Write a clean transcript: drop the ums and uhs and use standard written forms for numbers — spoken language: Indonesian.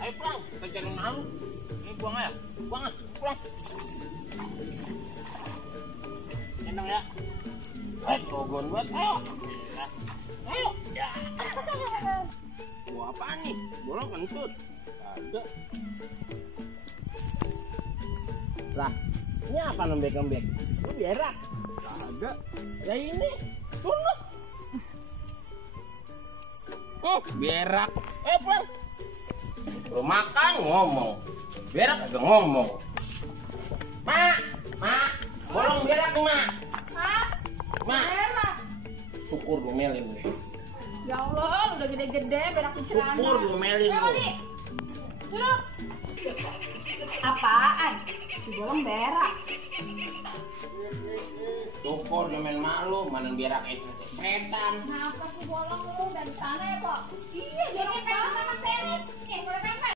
Ayo pulang, kita cari malu. Ini buang ya, buang, pulang. Enak ya. Dogon buat, ayo. Ayo. Ya. Buah apaan nih? Bolong kentut. Ada. Lah, ini apa lembek-lembek? Ini berak. Ada. Ya ini. Turun. Oh, berak. Pulang. Belum makan ngomong. Berak agak ngomong. Mak, bolong berak mak. Hah? Mak. Berak. Syukur gomelin. Ya Allah, udah gede-gede berak di celana. Syukur gomelin lu. Duduk. Apaan? Si bolong berak. Syukur gomel malu, mana berak itu setan. Kenapa si bolong lu dari sana ya, Pak? Iya, dia kayak sama Seri.